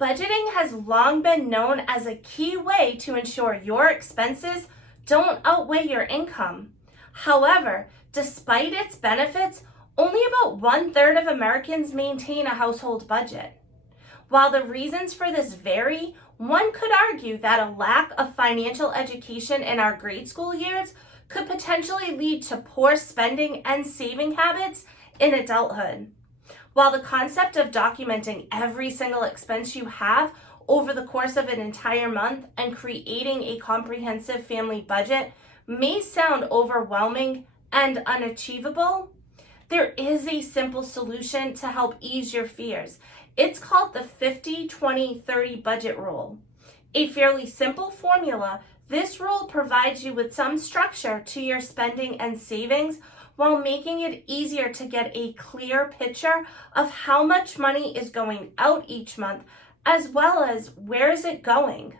Budgeting has long been known as a key way to ensure your expenses don't outweigh your income. However, despite its benefits, only about 1/3 of Americans maintain a household budget. While the reasons for this vary, one could argue that a lack of financial education in our grade school years could potentially lead to poor spending and saving habits in adulthood. While the concept of documenting every single expense you have over the course of an entire month and creating a comprehensive family budget may sound overwhelming and unachievable, there is a simple solution to help ease your fears. It's called the 50-20-30 budget rule. A fairly simple formula, this rule provides you with some structure to your spending and savings while making it easier to get a clear picture of how much money is going out each month, as well as where is it going.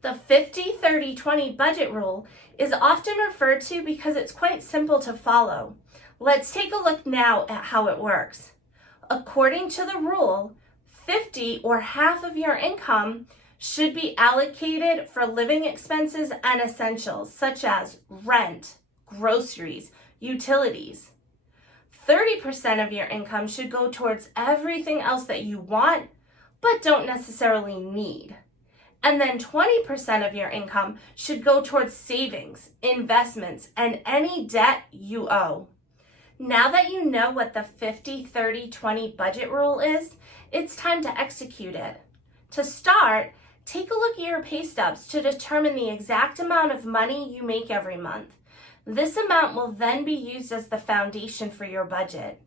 The 50-30-20 budget rule is often referred to because it's quite simple to follow. Let's take a look now at how it works. According to the rule, 50 or half of your income should be allocated for living expenses and essentials such as rent, groceries, utilities. 30% of your income should go towards everything else that you want but don't necessarily need. And then 20% of your income should go towards savings, investments, and any debt you owe. Now that you know what the 50-30-20 budget rule is, it's time to execute it. To start, take a look at your pay stubs to determine the exact amount of money you make every month. This amount will then be used as the foundation for your budget.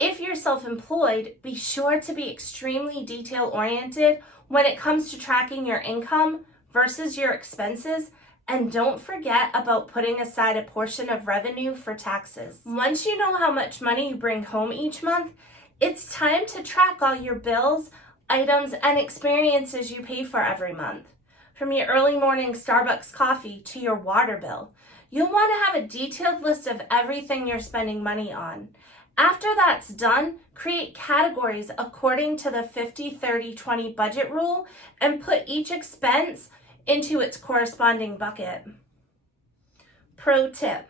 If you're self-employed, be sure to be extremely detail-oriented when it comes to tracking your income versus your expenses, and don't forget about putting aside a portion of revenue for taxes. Once you know how much money you bring home each month, it's time to track all your bills, items, and experiences you pay for every month. From your early morning Starbucks coffee to your water bill, you'll want to have a detailed list of everything you're spending money on. After that's done, create categories according to the 50-30-20 budget rule and put each expense into its corresponding bucket. Pro tip: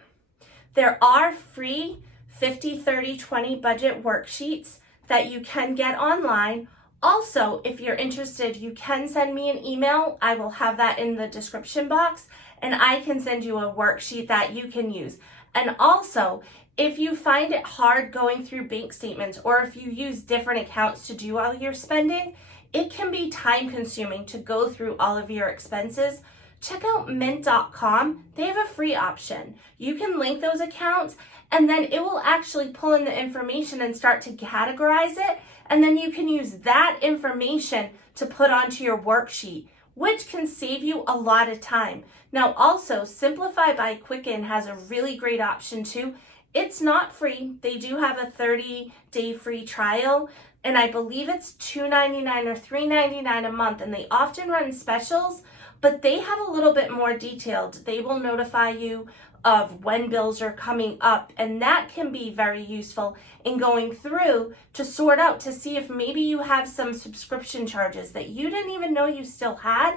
there are free 50-30-20 budget worksheets that you can get online. Also, if you're interested, you can send me an email. I will have that in the description box, and I can send you a worksheet that you can use. And also, if you find it hard going through bank statements, or if you use different accounts to do all your spending, it can be time consuming to go through all of your expenses. Check out mint.com. They have a free option. You can link those accounts, and then it will actually pull in the information and start to categorize it. And then you can use that information to put onto your worksheet, which can save you a lot of time. Now also, Simplify by Quicken has a really great option too. It's not free. They do have a 30-day free trial, and I believe it's $2.99 or $3.99 a month, and they often run specials, but they have a little bit more detailed. They will notify you of when bills are coming up, and that can be very useful in going through to sort out to see if maybe you have some subscription charges that you didn't even know you still had.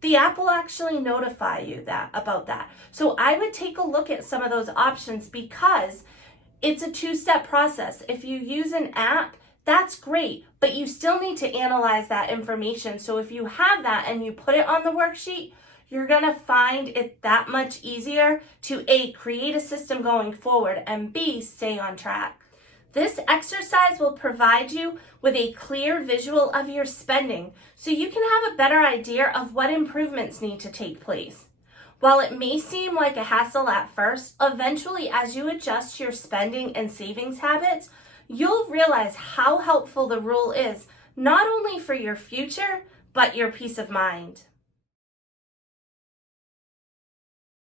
The app will actually notify you about that. So I would take a look at some of those options because it's a two-step process. If you use an app, that's great, but you still need to analyze that information. So if you have that and you put it on the worksheet, you're gonna find it that much easier to A, create a system going forward, and B, stay on track. This exercise will provide you with a clear visual of your spending so you can have a better idea of what improvements need to take place. While it may seem like a hassle at first, eventually as you adjust your spending and savings habits, you'll realize how helpful the rule is, not only for your future, but your peace of mind.